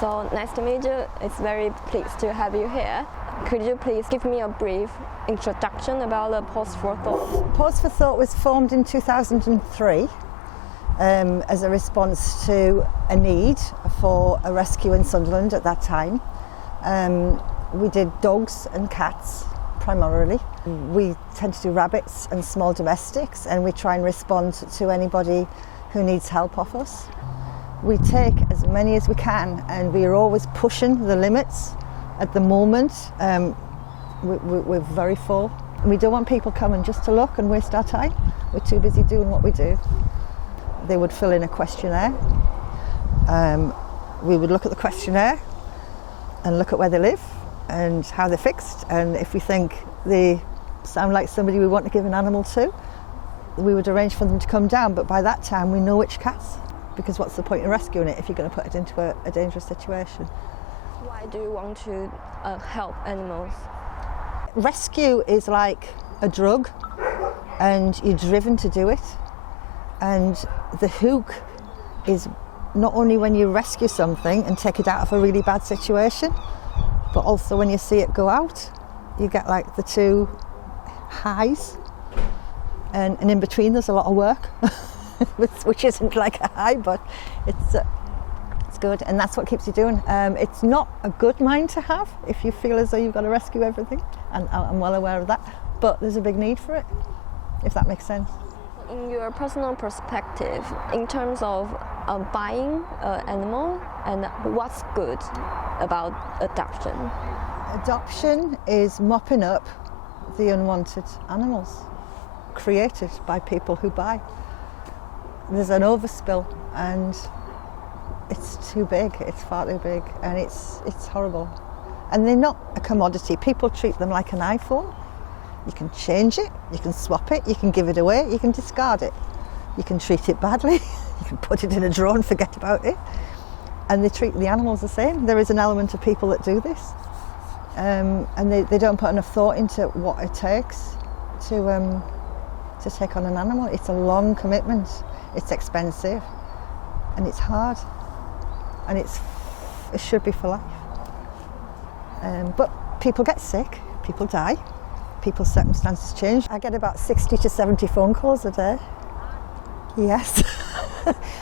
So nice to meet you. It's very pleased to have you here. Could you please give me a brief introduction about the Pawz for Thought? Pawz for Thought was formed in 2003 as a response to a need for a rescue in Sunderland at that time. We did dogs and cats primarily. We tend to do rabbits and small domestics, and we try and respond to anybody who needs help off us. We take as many as we can, and we are always pushing the limits. At the moment, we're very full. We don't want people coming just to look and waste our time. We're too busy doing what we do. They would fill in a questionnaire. We would look at the questionnaire and look at where they live and how they're fixed, and if we think they sound like somebody we want to give an animal to, we would arrange for them to come down, but by that time we know which cats, because what's the point in rescuing it if you're going to put it into a dangerous situation? Why do you want to help animals? Rescue is like a drug, and you're driven to do it, and the hook is not only when you rescue something and take it out of a really bad situation, but also when you see it go out, you get like the two highs, and in between there's a lot of work, which isn't like a high, but it's good, and that's what keeps you doing. It's not a good mind to have if you feel as though you've got to rescue everything, and I'm well aware of that, but there's a big need for it, if that makes sense. In your personal perspective, in terms of buying an animal, and what's good about adoption? Adoption is mopping up the unwanted animals created by people who buy. There's an overspill, and it's too big, it's far too big, and it's horrible. And they're not a commodity. People treat them like an iPhone. You can change it, you can swap it, you can give it away, you can discard it. You can treat it badly, you can put it in a drawer and forget about it. And they treat the animals the same. There is an element of people that do this. And they don't put enough thought into what it takes to take on an animal. It's a long commitment, it's expensive, and it's hard. And it should be for life. But people get sick, people die, people's circumstances change. I get about 60 to 70 phone calls a day. Yes.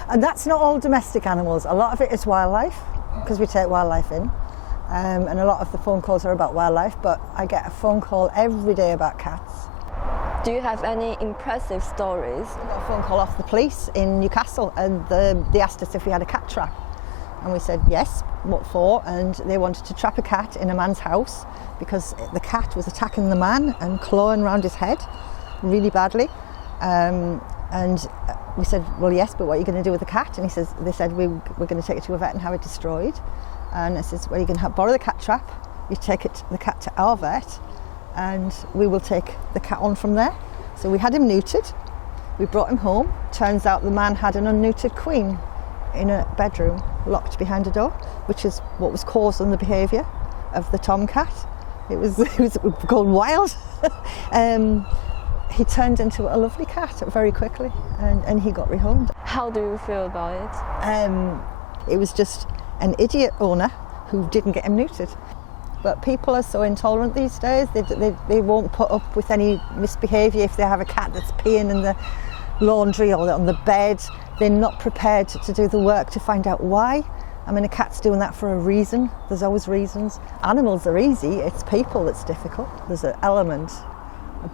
And that's not all domestic animals. A lot of it is wildlife, because we take wildlife in. And a lot of the phone calls are about wildlife, but I get a phone call every day about cats. Do you have any impressive stories? I got a phone call off the police in Newcastle, and they asked us if we had a cat trap. And we said yes, what for? And they wanted to trap a cat in a man's house because the cat was attacking the man and clawing around his head really badly. And we said, well, yes, but what are you going to do with the cat? And they said, we're going to take it to a vet and have it destroyed. And I said, well, you can borrow the cat trap, you take the cat to our vet, and we will take the cat on from there. So we had him neutered, we brought him home. Turns out the man had an unneutered queen in a bedroom, locked behind a door, which is what was causing the behaviour of the tomcat. It was called Wild. He turned into a lovely cat very quickly, and he got rehomed. How do you feel about it? It was just an idiot owner who didn't get him neutered. But people are so intolerant these days, they won't put up with any misbehaviour if they have a cat that's peeing in the laundry or on the bed. They're not prepared to do the work to find out why. I mean, a cat's doing that for a reason. There's always reasons. Animals are easy, it's people that's difficult. There's a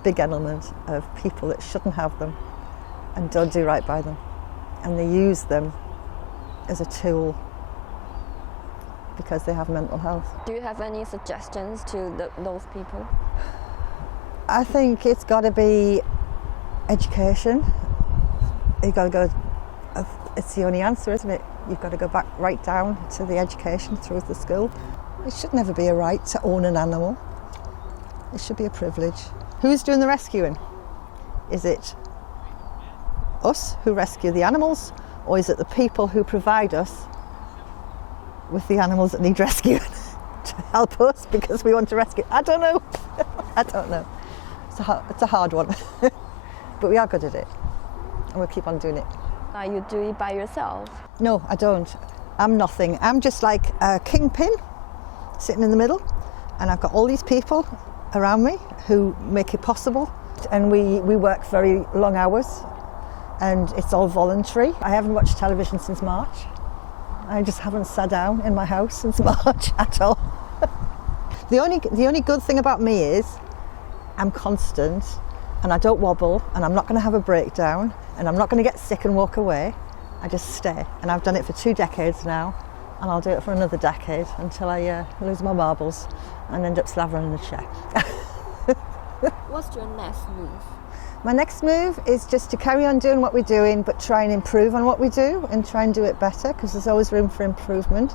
big element of people that shouldn't have them and don't do right by them. And they use them as a tool because they have mental health. Do you have any suggestions to those people? I think it's got to be education. You've got to go, it's the only answer, isn't it? You've got to go back right down to the education through the school. It should never be a right to own an animal. It should be a privilege. Who's doing the rescuing? Is it us who rescue the animals, or is it the people who provide us with the animals that need rescuing to help us because we want to rescue? I don't know. I don't know. It's a hard one. But we are good at it, and we'll keep on doing it. You do it by yourself? No, I don't. I'm nothing. I'm just like a kingpin sitting in the middle, and I've got all these people around me who make it possible. And we work very long hours, and it's all voluntary. I haven't watched television since March. I just haven't sat down in my house since March at all. The only good thing about me is I'm constant, and I don't wobble, and I'm not going to have a breakdown, and I'm not going to get sick and walk away. I just stay, and I've done it for 2 decades now, and I'll do it for another decade until I lose my marbles and end up slavering in a chair. What's your next move? My next move is just to carry on doing what we're doing, but try and improve on what we do and try and do it better, because there's always room for improvement.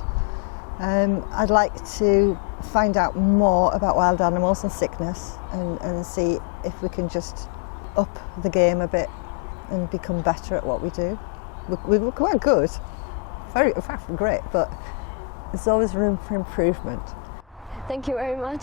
I'd like to find out more about wild animals and sickness, and see if we can just up the game a bit and become better at what we do. We're quite good, very great, but there's always room for improvement. Thank you very much.